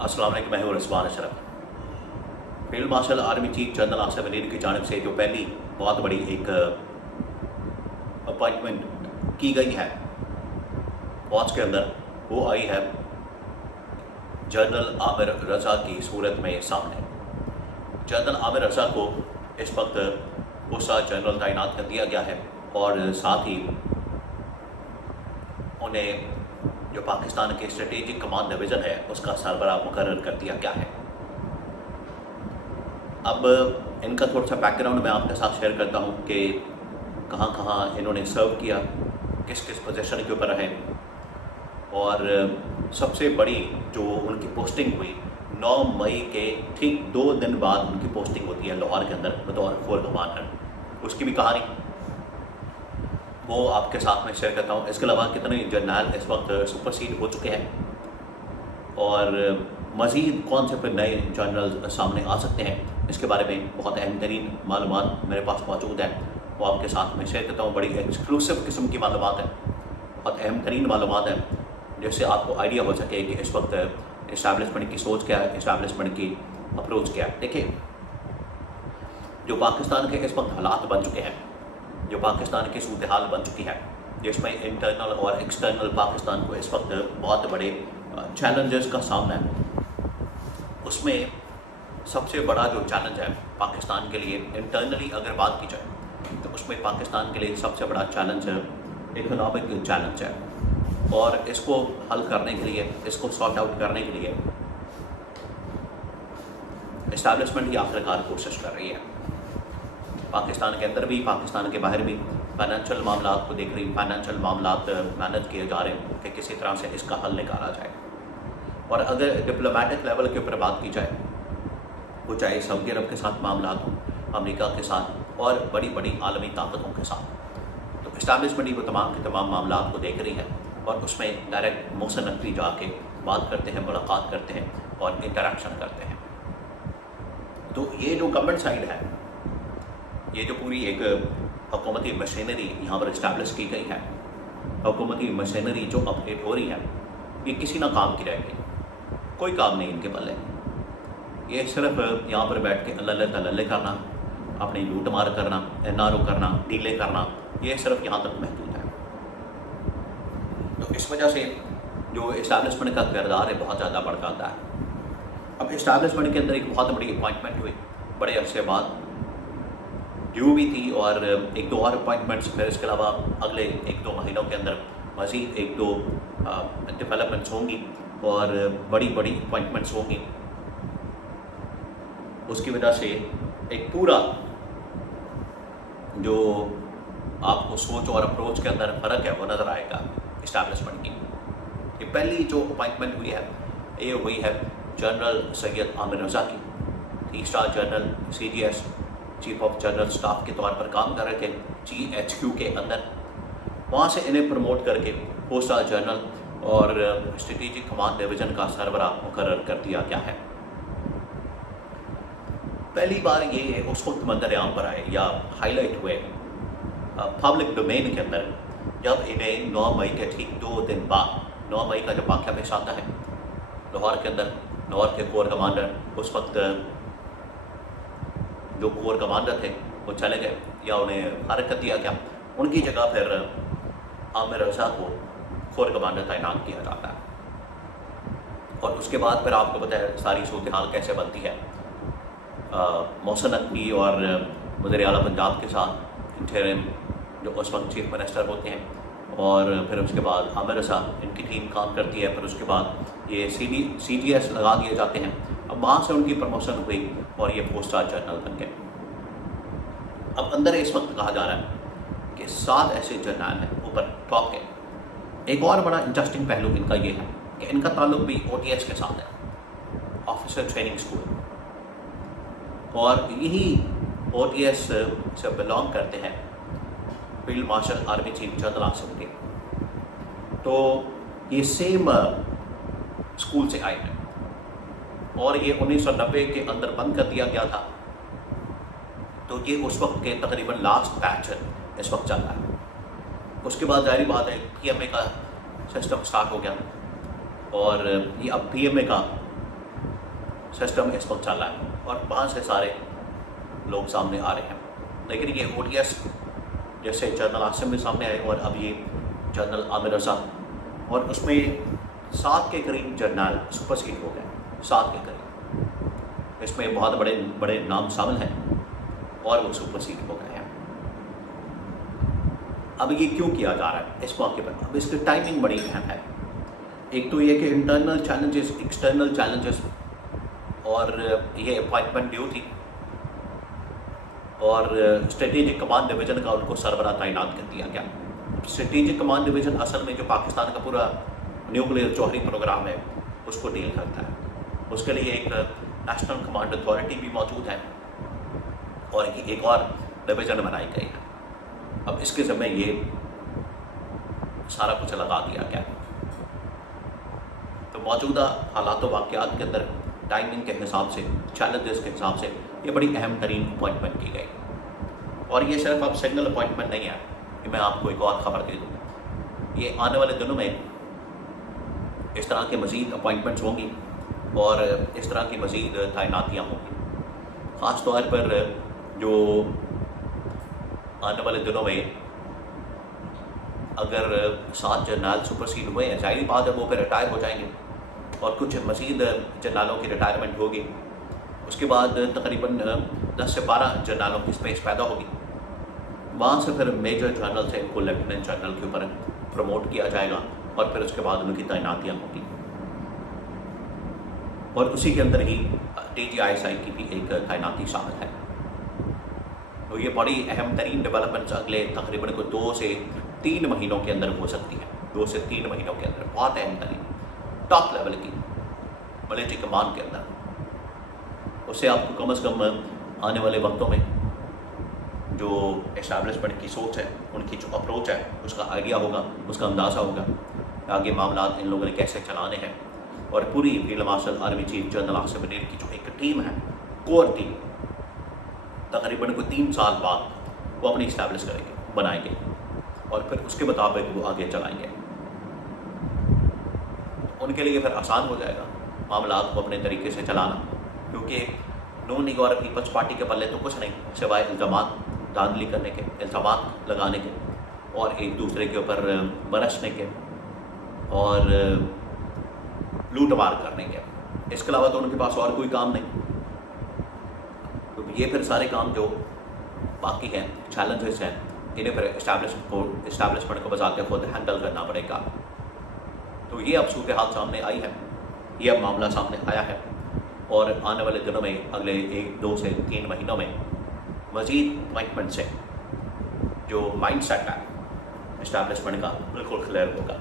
अस्सलाम वालेकुम, मैं हूं Rizwan Ashraf. Field marshal army chief general Asif Ali की जानिब से जो पहली बहुत बड़ी एक अपॉइंटमेंट की गई है फौज के अंदर, वो आई है जनरल आमिर रज़ा की सूरत में सामने। जनरल आमिर रज़ा को इस वक्त गुस्सा जनरल तैनात कर दिया गया है और साथ ही उन्हें जो पाकिस्तान के स्ट्रेटेजिक कमांड डिवीज़न है उसका सरबराह मुकर्रर कर दिया गया है। अब इनका थोड़ा सा बैकग्राउंड मैं आपके साथ शेयर करता हूँ कि कहाँ कहाँ इन्होंने सर्व किया, किस किस पोजीशन के ऊपर रहे, और सबसे बड़ी जो उनकी पोस्टिंग हुई 9 मई के ठीक 2 दिन बाद उनकी पोस्टिंग होती है लाहौर के अंदर बतौर कोर कमांडर। उसकी भी कहानी वो आपके साथ में शेयर करता हूँ। इसके अलावा कितने जर्नल इस वक्त सुपरसीड हो चुके हैं और मज़ीद कौन से फिर नए जर्नल सामने आ सकते हैं, इसके बारे में बहुत अहम तरीन मालूमात मेरे पास मौजूद है, वो आपके साथ में शेयर करता हूँ। बड़ी एक्सक्लूसिव किस्म की मालूमात है, बहुत अहम तरीन मालूमात है, जिससे आपको आइडिया हो सके कि इस वक्त इस्टेब्लिशमेंट की सोच क्या है, इस्टेब्लिशमेंट की अप्रोच क्या है। देखिए, जो पाकिस्तान के इस वक्त हालात बन चुके हैं, जो पाकिस्तान की सूरत हाल बन चुकी है, जिसमें इंटरनल और एक्सटर्नल पाकिस्तान को इस वक्त बहुत बड़े चैलेंजेस का सामना है, उसमें सबसे बड़ा जो चैलेंज है पाकिस्तान के लिए इंटरनली अगर बात की जाए तो उसमें पाकिस्तान के लिए सबसे बड़ा चैलेंज इकोनॉमिक चैलेंज है। और इसको हल करने के लिए, इसको सॉर्ट आउट करने के लिए इस्टेब्लिशमेंट ही आखिरकार कोशिश कर रही है। पाकिस्तान के अंदर भी, पाकिस्तान के बाहर भी फाइनेंशियल मामला को देख रही, फाइनेंशियल मामला मैनेज किए जा रहे हैं कि किसी तरह से इसका हल निकाला जाए। और अगर डिप्लोमेटिक लेवल के ऊपर बात की जाए, वो चाहे सऊदी अरब के साथ मामला हो, अमेरिका के साथ और बड़ी बड़ी आलमी ताकतों के साथ, तो इस्टेब्लिशमेंट ही वो तमाम के तमाम मामला को देख रही है और उसमें डायरेक्ट मोहसिन नकवी जाके बात करते हैं, मुलाकात करते हैं और इंटरेक्शन करते हैं। तो ये जो गवर्नमेंट साइड है, ये जो पूरी एक हुकूमती मशीनरी यहाँ पर इस्टेब्लिश की गई है, हुकूमती मशीनरी जो अपडेट हो रही है, ये किसी ना काम की रह गई, कोई काम नहीं इनके पल्ले। ये सिर्फ यहाँ पर बैठ के अल्ले तल्ले करना, अपनी लूट मार करना, NRO करना, डीले करना, ये सिर्फ यहाँ तक महदूद है। तो इस वजह से जो इस्टेब्लिशमेंट का किरदार है बहुत ज़्यादा बढ़ जाता है। अब इस्टेब्लिशमेंट के अंदर एक बहुत बड़ी अपॉइंटमेंट हुई बड़े अरसे बाद, ड्यू भी थी, और 1-2 और अपॉइंटमेंट्स फिर इसके अलावा अगले 1-2 महीनों के अंदर मज़ीद 1-2 डेवलपमेंट्स होंगी और बड़ी बड़ी अपॉइंटमेंट्स होंगी। उसकी वजह से एक पूरा जो आपको सोच और अप्रोच के अंदर फ़र्क है वो नज़र आएगा इस्टेब्लिशमेंट की। ये पहली जो अपॉइंटमेंट हुई है, ये हुई है जनरल सैयद आमिर रज़ा की। 3 star general CGS chief of general staff के तौर पर काम कर रहे थे GHQ के अंदर। वहाँ से इन्हें प्रमोट करके 4 स्टार जनरल और स्ट्रेटेजिक कमांड डिवीज़न का सरबराह मुकर्रर कर दिया गया है। पहली बार ये उस वक्त मंजर आम पर आए या हाईलाइट हुए पब्लिक डोमेन के अंदर जब इन्हें 9 मई के ठीक 2 दिन बाद, 9 मई का जब वाक़या पेश आता है लाहौर के अंदर, लाहौर के कोर कमांडर, उस वक्त जो कोर कमांडर थे वो चले गए या उन्हें फारिग कर दिया गया, उनकी जगह फिर आमिर रज़ा को कोर कमांडर तैनात किया जाता है। और उसके बाद फिर आपको पता है सारी सूरत हाल कैसे बनती है। मोहसिन नकवी और वज़ीर आला पंजाब के साथ इंटरिम जो उस वक्त चीफ मिनिस्टर होते हैं, और फिर उसके बाद आमिर रज़ा, इनकी टीम काम करती है। फिर उसके बाद ये CGS लगा दिए जाते हैं। अब वहाँ से उनकी प्रमोशन हुई और ये 4 स्टार जनरल बन गए। अब अंदर इस वक्त कहा जा रहा है कि 7 ऐसे जनरल हैं ऊपर टॉप के। एक और बड़ा इंटरेस्टिंग पहलू इनका ये है कि इनका ताल्लुक भी OTS के साथ है, ऑफिसर ट्रेनिंग स्कूल, और यही OTS से बिलोंग करते हैं field marshal army chief general Asif Ali. तो ये सेम स्कूल से आए हैं और ये 1990 के अंदर बंद कर दिया गया था। तो ये उस वक्त के तकरीबन लास्ट बैच इस वक्त चल रहा है। उसके बाद जाहिर बात है PMA का सिस्टम स्टार्ट हो गया और ये अब PMA का سسٹم اس وقت چل رہا ہے اور وہاں سے سارے لوگ سامنے آ رہے ہیں. لیکن یہ او ڈی ایس جیسے جنرل عاصم بھی سامنے آئے اور اب یہ جنرل عامر رضا، اور اس میں 7 کے قریب جرنل سپر سیڈ ہو گئے، 7 کے قریب. اس میں بہت بڑے بڑے نام شامل ہیں اور وہ سپر سیڈ ہو گئے ہیں. اب یہ کیوں کیا جا رہا ہے اس موقع پر؟ اب اس کی ٹائمنگ بڑی اہم ہے. ایک تو یہ کہ انٹرنل چیلنجز، ایکسٹرنل چیلنجز، اور یہ اپوائنٹمنٹ ڈیو تھی اور اسٹریٹجک کمانڈ ڈویژن کا ان کو سربراہ تعینات کر دیا گیا. اسٹریٹجک کمانڈ ڈویژن اصل میں جو پاکستان کا پورا نیوکلیئر جوہری پروگرام ہے اس کو ڈیل کرتا ہے. اس کے لیے ایک نیشنل کمانڈ اتھارٹی بھی موجود ہے اور ایک اور ڈویژن بنائی گئی ہے. اب اس کے ذمہ یہ سارا کچھ لگا دیا گیا. تو موجودہ حالات و واقعات کے اندر ٹائمنگ کے حساب سے، چیلنجز کے حساب سے یہ بڑی اہم ترین اپوائنٹمنٹ کی گئی. اور یہ صرف اب سنگل اپوائنٹمنٹ نہیں ہے کہ میں آپ کو ایک اور خبر دے دوں. یہ آنے والے دنوں میں اس طرح کے مزید اپوائنٹمنٹس ہوں گی اور اس طرح کی مزید تعیناتیاں ہوں گی. خاص طور پر جو آنے والے دنوں میں اگر 7 جرنل سپر سیڈ ہوئے ہیں، ظاہری بات ہے وہ پھر ریٹائر ہو جائیں گے اور کچھ مزید جرنلوں کی ریٹائرمنٹ ہوگی. اس کے بعد تقریباً 10 سے 12 جرنلوں کی اسپیس پیدا ہوگی. وہاں سے پھر میجر جرنل سے ان کو لیفٹیننٹ جنرل کے اوپر پروموٹ کیا جائے گا اور پھر اس کے بعد ان کی تعیناتیاں ہوں گی. اور اسی کے اندر ہی T G I S I کی بھی ایک تعیناتی شامل ہے. تو یہ بڑی اہم ترین ڈیولپمنٹس اگلے تقریباً 2 سے 3 مہینوں کے اندر ہو سکتی ہے. 2 سے 3 مہینوں کے اندر بہت اہم ترین ٹاپ لیول کی ملٹری کمان کے اندر. اس سے آپ کو کم از کم آنے والے وقتوں میں جو اسٹیبلشمنٹ کی سوچ ہے، ان کی جو اپروچ ہے، اس کا آئیڈیا ہوگا، اس کا اندازہ ہوگا کہ آگے معاملات ان لوگوں نے کیسے چلانے ہیں. اور پوری field marshal army chief general Asim Munir کی جو ایک ٹیم ہے، کور ٹیم، تقریباً 3 سال بعد وہ اپنی اسٹیبلش کریں گے، بنائیں گے اور پھر اس کے مطابق وہ آگے چلائیں گے. ان کے لیے پھر آسان ہو جائے گا معاملات کو اپنے طریقے سے چلانا، کیونکہ نون لیگ اور پیپلز پارٹی کے پلے تو کچھ نہیں سوائے الزامات دھاندلی کرنے کے، الزامات لگانے کے اور ایک دوسرے کے اوپر برسنے کے اور لوٹ مار کرنے کے. اس کے علاوہ تو ان کے پاس اور کوئی کام نہیں. تو یہ پھر سارے کام جو باقی ہیں، چیلنجز ہیں، انہیں پھر اسٹیبلشمنٹ کو بذات خود ہینڈل کرنا پڑے گا. تو یہ اب صورتحال سامنے آئی ہے، یہ اب معاملہ سامنے آیا ہے اور آنے والے دنوں میں اگلے 1، 2 سے 3 مہینوں میں مزید اپوائنٹمنٹ سے جو مائنڈ سیٹ ہے اسٹیبلشمنٹ کا بالکل کلیئر ہوگا.